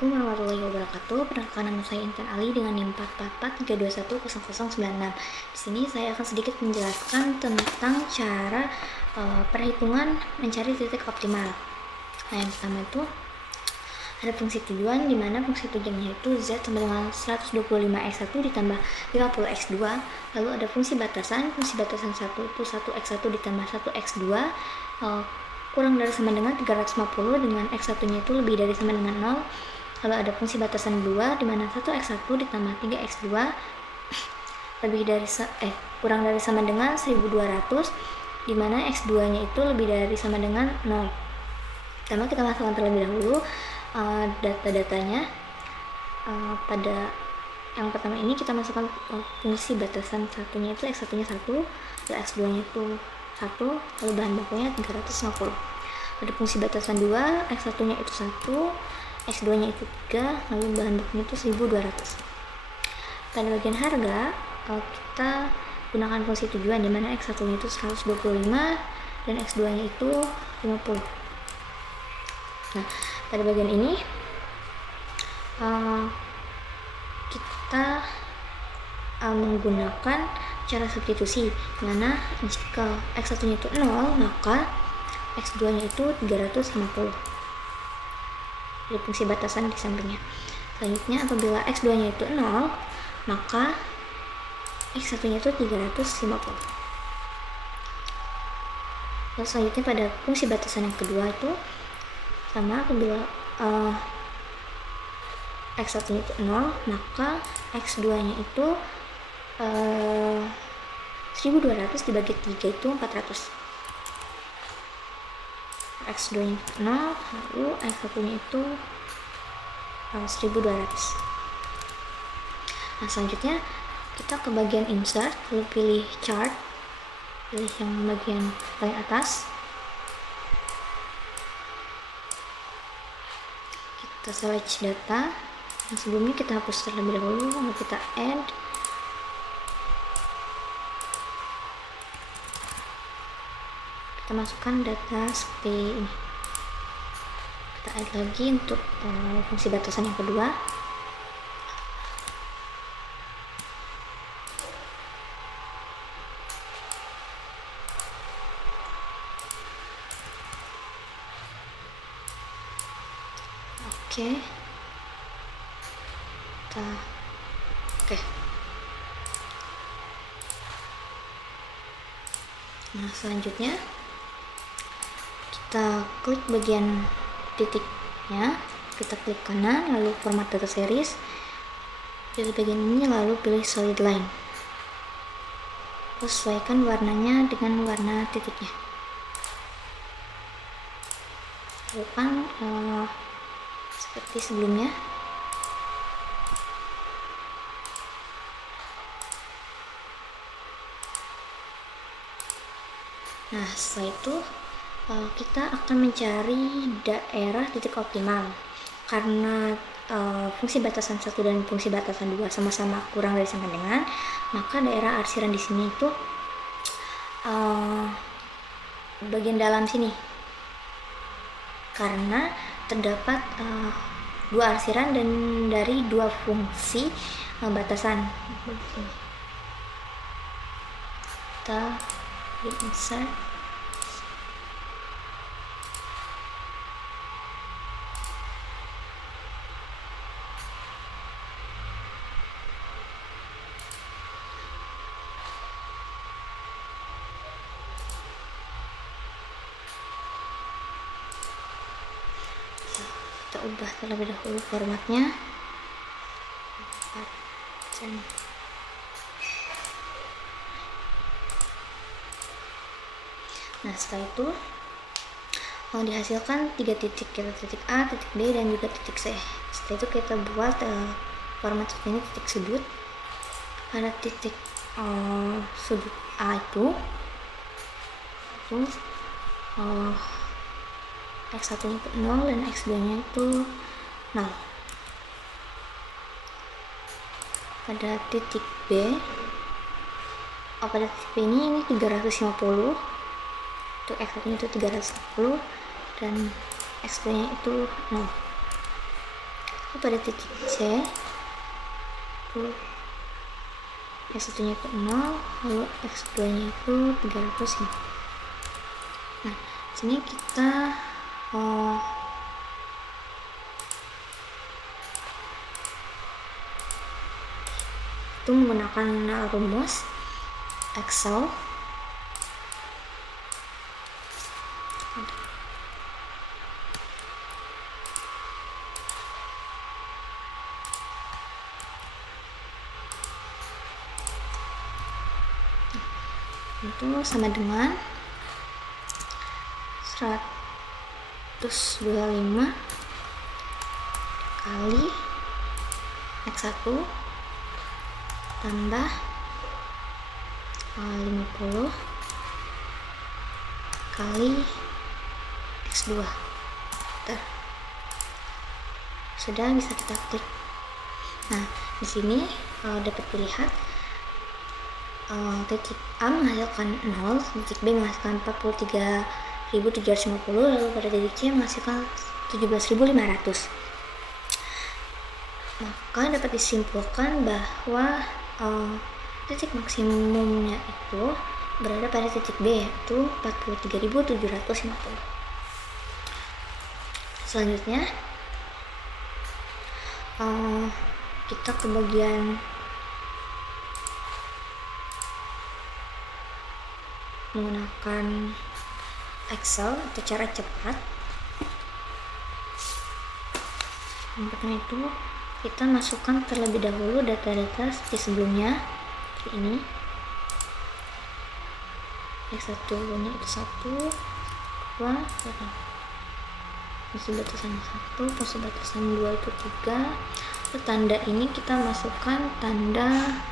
Assalamualaikum warahmatullahi wabarakatuh. Perkenalkan, nama saya Intan Ali dengan NIM 44432100096. Di sini saya akan sedikit menjelaskan tentang cara perhitungan mencari titik optimal. Nah, yang pertama itu ada fungsi tujuan, di mana fungsi tujuannya itu Z sama dengan 125x1 ditambah 50x2. Lalu ada fungsi batasan 1 itu 1x1 ditambah 1x2 kurang dari sama dengan 350, dengan x1 nya itu lebih dari sama dengan 0. Lalu ada fungsi batasan 2, di mana 1x1 ditambah 3x2 lebih dari kurang dari sama dengan 1200, di mana x2 nya itu lebih dari sama dengan 0. Pertama kita masukkan terlebih dahulu data-datanya. Pada yang pertama ini kita masukkan fungsi batasan satunya itu x1 nya 1, lalu x2 nya itu 1, lalu bahan bakunya 350. Pada fungsi batasan 2, x1 nya itu 1, x2 nya itu 3, lalu bahan bakunya itu 1200. Pada bagian harga kita gunakan fungsi tujuan, dimana x1 nya itu 125 dan x2 nya itu 50. Nah, pada bagian ini kita menggunakan cara substitusi, dimana jika x1 nya itu 0, maka x2 nya itu 350 dari fungsi batasan di sampingnya. Selanjutnya apabila x2 nya itu 0, maka x1 nya itu 350. Lalu selanjutnya pada fungsi batasan yang kedua itu sama, apabila x1 nya itu 0, maka x2 nya itu 1200 dibagi 3 itu 400. x2 nya 0, lalu x1 nya itu 1200. Nah, selanjutnya kita ke bagian insert, lalu pilih chart, pilih yang bagian paling atas, kita select data. Yang sebelumnya kita hapus terlebih dahulu, lalu kita add, kita masukkan data seperti ini. Kita add lagi untuk fungsi batasan yang kedua. Oke. Nah, selanjutnya kita klik bagian titiknya, kita klik kanan, lalu format data series, pilih bagian ini, lalu pilih solid line, terus sesuaikan warnanya dengan warna titiknya. Lakukan seperti sebelumnya. Nah, setelah itu kita akan mencari daerah titik optimal. Karena fungsi batasan 1 dan fungsi batasan 2 sama-sama kurang dari sama dengan, maka daerah arsiran di sini itu bagian dalam sini, karena terdapat dua arsiran dan dari dua fungsi batasan. Kita insert, kita ubah terlebih dahulu formatnya. Nah, setelah itu dihasilkan 3 titik, kita titik A, titik B, dan juga titik C. Setelah itu kita buat format seperti ini, titik sudut. Pada titik sudut A itu x1 nya itu 0 dan x2 nya itu 0. Pada titik B, pada titik B ini 350, untuk x1 nya itu 350 dan x2 nya itu 0. lalu pada titik C itu X1 nya itu 0, lalu X2 nya itu 300 ya. Nah sini kita itu menggunakan rumus Excel. Itu sama dengan 125 kali X1 tambah 50 kali X2. Sudah bisa kita klik. Nah di sini dapat dilihat titik A menghasilkan 0, titik B menghasilkan 43.750, lalu pada titik C menghasilkan 17.500. Maka dapat disimpulkan bahwa titik maksimumnya itu berada pada titik B, yaitu 43.750. Selanjutnya kita ke bagian menggunakan Excel atau cara cepat. Yang pertama itu kita masukkan terlebih dahulu data-data seperti sebelumnya, seperti ini. X1 nya itu 1, 2, fungsi batasan 1, fungsi batasan 2 itu 3. Tanda ini kita masukkan tanda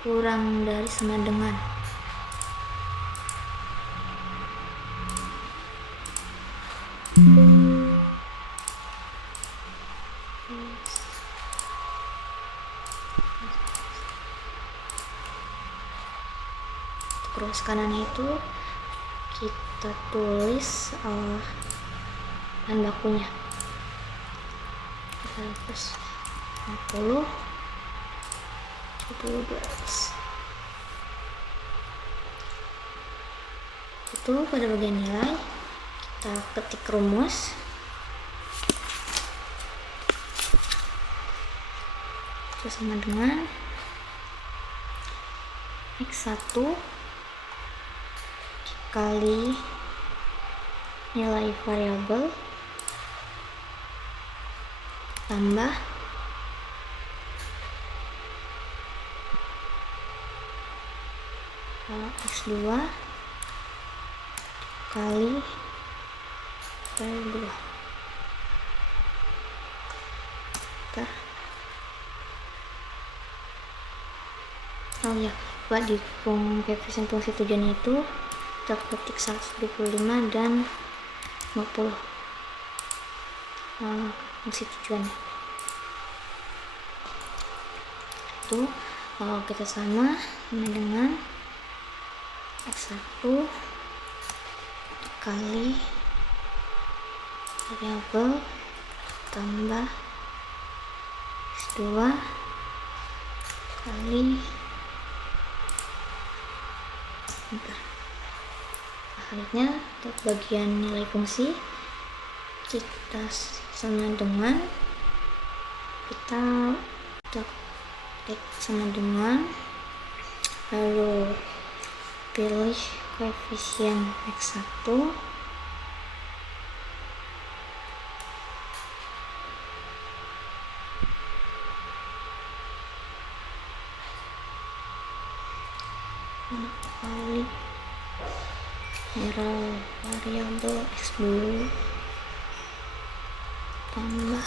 kurang dari sama dengan. Terus kanannya itu kita tulis bahan bakunya 150 12. Itu pada bagian nilai kita ketik rumus. Itu sama dengan X1 kali nilai variabel tambah X2 kali variabel 2. Oh ya, buat di koefisien fungsi tujuan itu kita ketik 125 dan 50 fungsi tujuan itu kita sama dengan X1 kali variabel tambah X2 kali akhirnya untuk bagian nilai fungsi kita sama dengan kita klik sama dengan, lalu pilih koefisien X1 kali variabel X2 tambah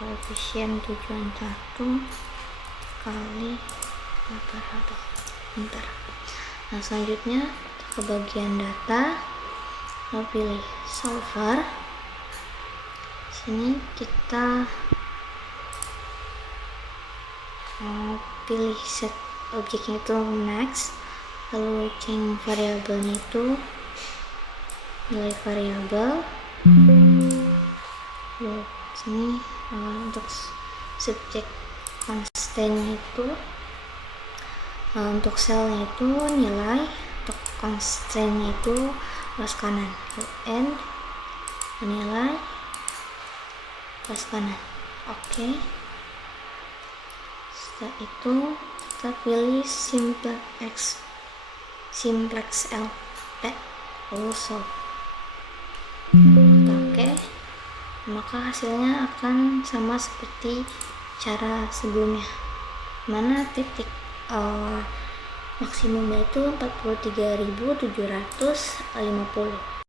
koefisien tujuan 1 kali variabel. Nah selanjutnya ke bagian data, lalu pilih solver. Sini kita pilih set objeknya itu max, lalu change variabelnya itu nilai variabel, Sini untuk subjek constantnya itu untuk selnya itu nilai, untuk constraint-nya itu garis kanan, n nilai garis kanan. Oke. Setelah itu kita pilih simplex LT also. Oke, maka hasilnya akan sama seperti cara sebelumnya, mana titik maksimumnya itu 43.750.